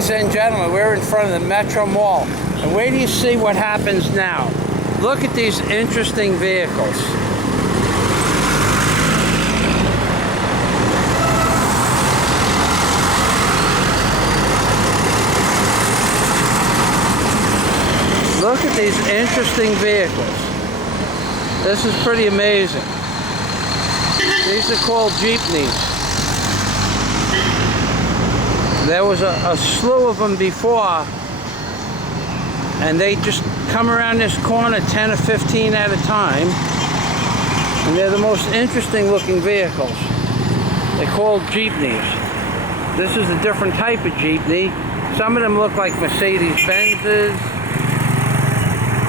Ladies and gentlemen, we're in front of the Metro Mall. And wait till you see what happens now. Look at these interesting vehicles. Look at these interesting vehicles. This is pretty amazing. These are called Jeepneys. There was a slew of them before, and they just come around this corner 10 or 15 at a time, and they're the most interesting looking vehicles. They're called Jeepneys. This is a different type of Jeepney. Some of them look like Mercedes-Benzes,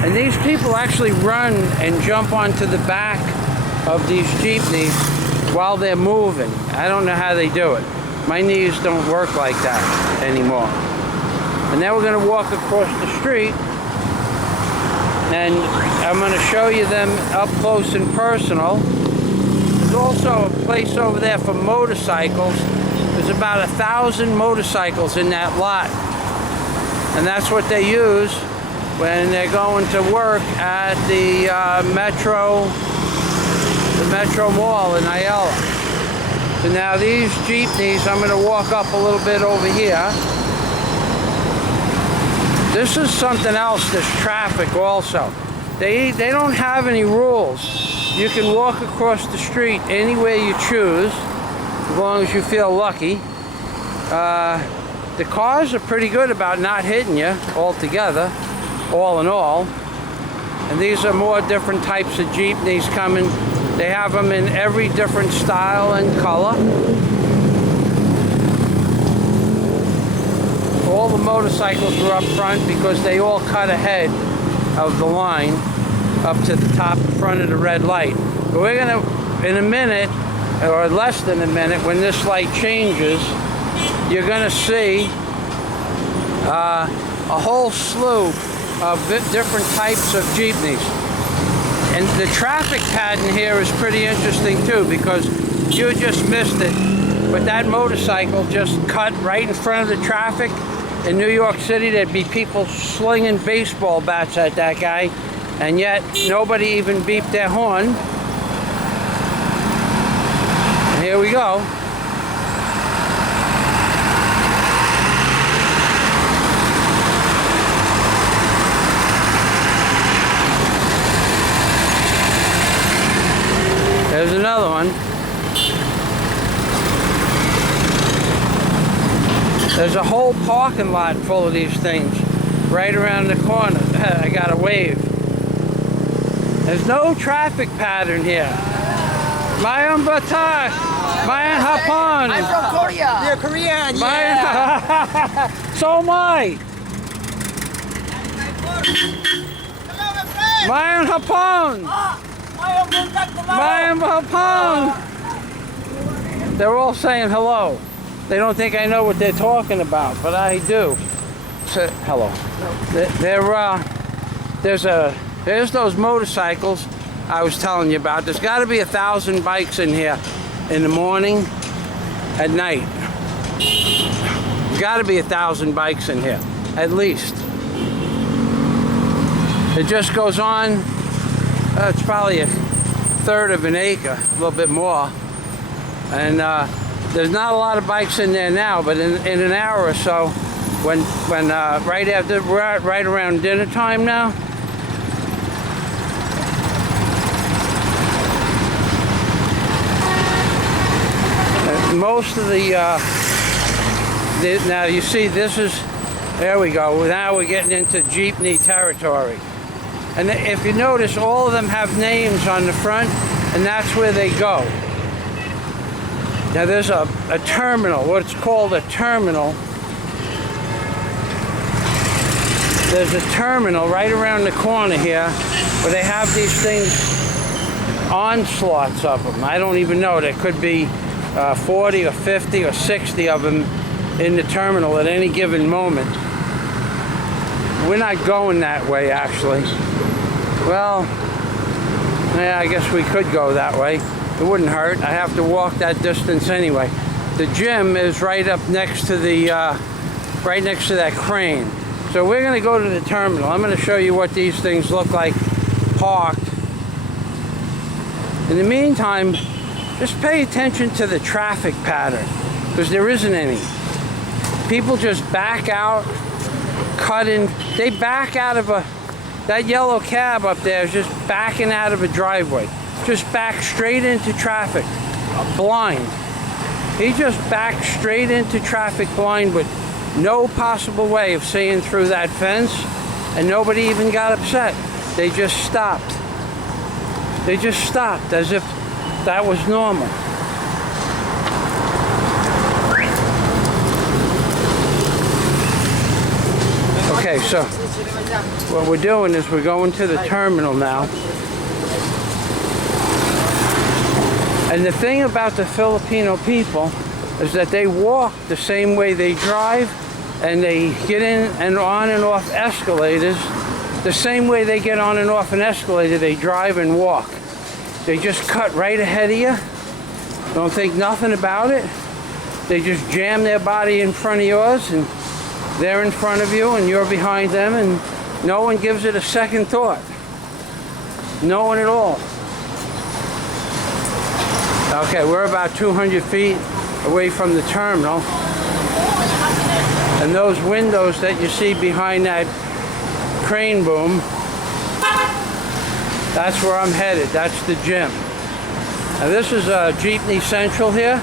and these people actually run and jump onto the back of these Jeepneys while they're moving. I don't know how they do it. My knees don't work like that anymore. And now we're going to walk across the street, and I'm going to show you them up close and personal. There's also a place over there for motorcycles. There's about 1,000 motorcycles in that lot, and that's what they use when they're going to work at the Metro Mall in Ayala. So now these Jeepneys, I'm going to walk up a little bit over here. This is something else, this traffic also. They don't have any rules. You can walk across the street any way you choose, as long as you feel lucky. The cars are pretty good about not hitting you altogether, all in all. And these are more different types of Jeepneys coming. They have them in every different style and color. All the motorcycles were up front because they all cut ahead of the line up to the top front of the red light. But we're gonna, in a minute, or less than a minute, when this light changes, you're gonna see a whole slew of different types of Jeepneys. And the traffic pattern here is pretty interesting too, because you just missed it, but that motorcycle just cut right in front of the traffic. In New York City, there'd be people slinging baseball bats at that guy, and yet nobody even beeped their horn. And here we go. There's another one. There's a whole parking lot full of these things right around the corner. I got a wave. There's no traffic pattern here. Mayan Batak. Mayan Hapon. I'm from Korea. You're Korean. Yeah. So am I. Hello, my friend. Mayan Hapon. Mayan Hapon. They're all saying hello. They don't think I know what they're talking about, but I do. So, hello. There's those motorcycles I was telling you about. There's got to be 1,000 bikes in here in the morning, at night. There's got to be 1,000 bikes in here, at least. It just goes on. It's probably a third of an acre, a little bit more. And there's not a lot of bikes in there now, but in an hour or so, when right after, we're at right around dinner time now. Most of now you see this is, there we go, now we're getting into Jeepney territory. And if you notice, all of them have names on the front, and that's where they go. Now there's a terminal, what's called a terminal. There's a terminal right around the corner here where they have these things, onslaughts of them. I don't even know, there could be 40 or 50 or 60 of them in the terminal at any given moment. We're not going that way, actually. Well, yeah, I guess we could go that way. It wouldn't hurt. I have to walk that distance anyway. The gym is right up next to the right next to that crane. So we're going to go to the terminal. I'm going to show you what these things look like parked. In the meantime, just pay attention to the traffic pattern, because there isn't any. People just back out, cut in. They back out of that yellow cab up there is just backing out of a driveway. Just back straight into traffic, blind. He just backed straight into traffic blind with no possible way of seeing through that fence, and nobody even got upset. They just stopped. They just stopped as if that was normal. Okay, so what we're doing is we're going to the terminal now. And the thing about the Filipino people is that they walk the same way they drive, and they get in and on and off escalators the same way they get on and off an escalator. They drive and walk. They just cut right ahead of you. Don't think nothing about it. They just jam their body in front of yours, and they're in front of you and you're behind them, and no one gives it a second thought. No one at all. Okay, we're about 200 feet away from the terminal. And those windows that you see behind that crane boom, that's where I'm headed. That's the gym. Now this is Jeepney Central here.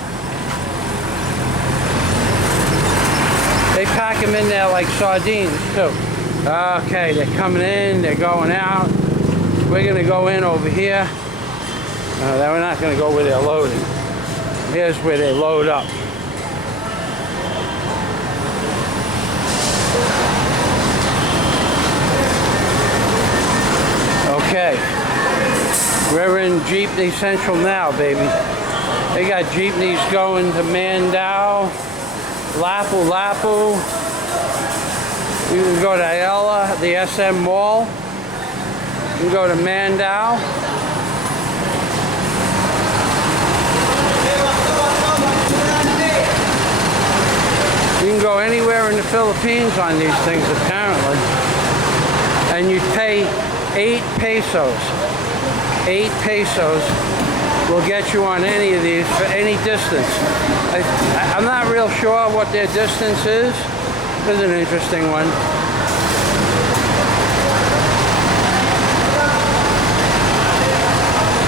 They pack them in there like sardines too. Okay, they're coming in, they're going out. We're gonna go in over here. We're not gonna go where they're loading. Here's where they load up. Okay, we're in Jeepney Central now, baby. They got jeepneys going to Mandaue, Lapu. You can go to AYALA, the SM Mall. You can go to Mandaue. You can go anywhere in the Philippines on these things, apparently. And you pay 8 pesos. 8 pesos will get you on any of these for any distance. I'm not real sure what their distance is. This is an interesting one.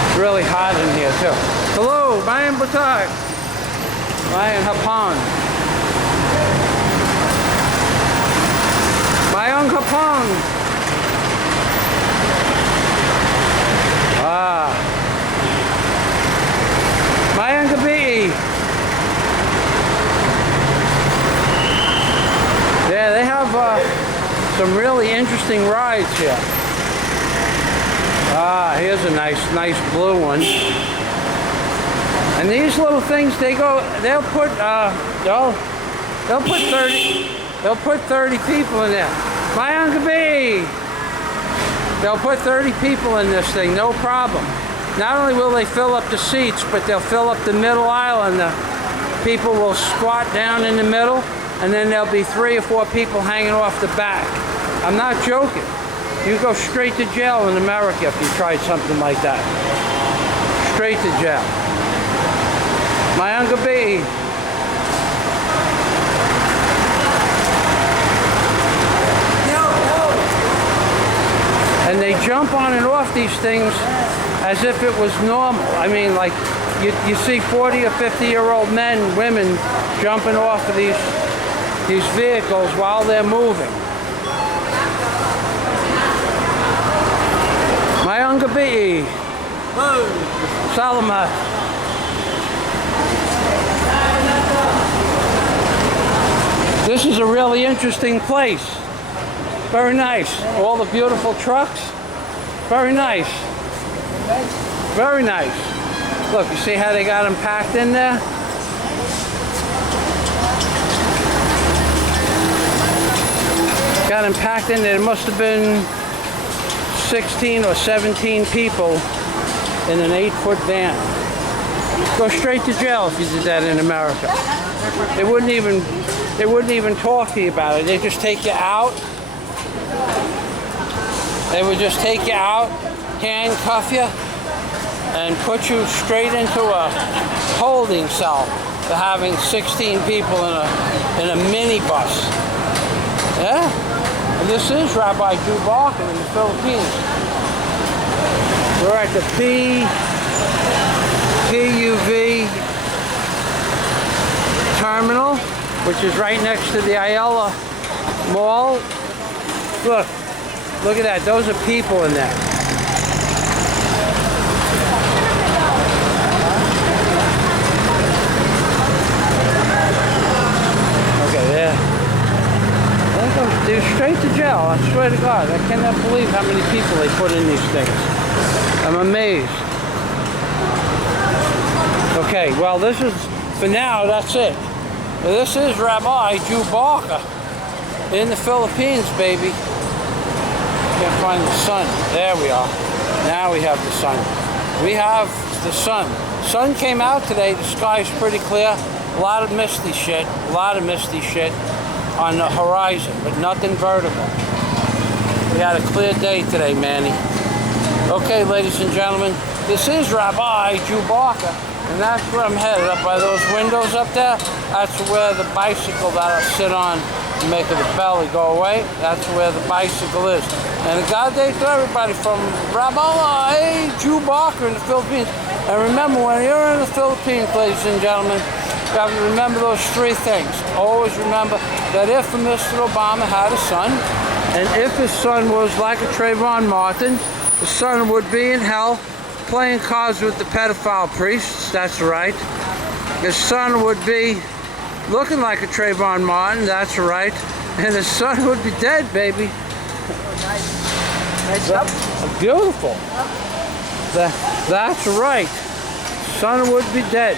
It's really hot in here too. Hello, Mayan Batak. Mayan Hapon. Mayan Hapon. Mayan Gabi. Yeah, they have some really interesting rides here. Here's a nice blue one. And these little things, they'll put 30 people in there. Mayan Gabi. They'll put 30 people in this thing, no problem. Not only will they fill up the seats, but they'll fill up the middle aisle, and the people will squat down in the middle, and then there'll be 3 or 4 people hanging off the back. I'm not joking. You go straight to jail in America if you tried something like that. Straight to jail. Mayan Gabi. And they jump on and off these things as if it was normal. I mean, like, you see 40 or 50-year-old men, women, jumping off of these vehicles while they're moving. Mayan Gabi. Salamat. This is a really interesting place. Very nice. All the beautiful trucks. Very nice. Very nice. Look, you see how they got them packed in there? Got them packed in there. There must have been 16 or 17 people in an 8-foot van. Go straight to jail if you did that in America. They they wouldn't even talk to you about it. They just take you out. They would just take you out, handcuff you, and put you straight into a holding cell for having 16 people in a minibus. Yeah? And this is Rabbi Jew Barker in the Philippines. We're at the PUV terminal, which is right next to the AYALA Mall. Look at that. Those are people in there. Okay, there. They're straight to jail. I swear to God. I cannot believe how many people they put in these things. I'm amazed. Okay, well, this is, for now, that's it. This is Rabbi Jew Barker in the Philippines, baby. Can't find the sun. There we are. Now we have the sun. We have the sun. Sun came out today. The sky's pretty clear. A lot of misty shit. A lot of misty shit on the horizon, but nothing vertical. We had a clear day today, Manny. Okay, ladies and gentlemen, this is Rabbi Jew Barker, and that's where I'm headed. Up by those windows up there, that's where the bicycle that I sit on to make the belly go away, that's where the bicycle is. And a God day to everybody from Rabbi Jew Barker in the Philippines. And remember, when you're in the Philippines, ladies and gentlemen, you have to remember those three things. Always remember that if Mr. Obama had a son, and if his son was like a Trayvon Martin, the son would be in hell playing cards with the pedophile priests. That's right. His son would be looking like a Trayvon Martin. That's right. And his son would be dead, baby. Nice job. Beautiful. That's right. Son would be dead.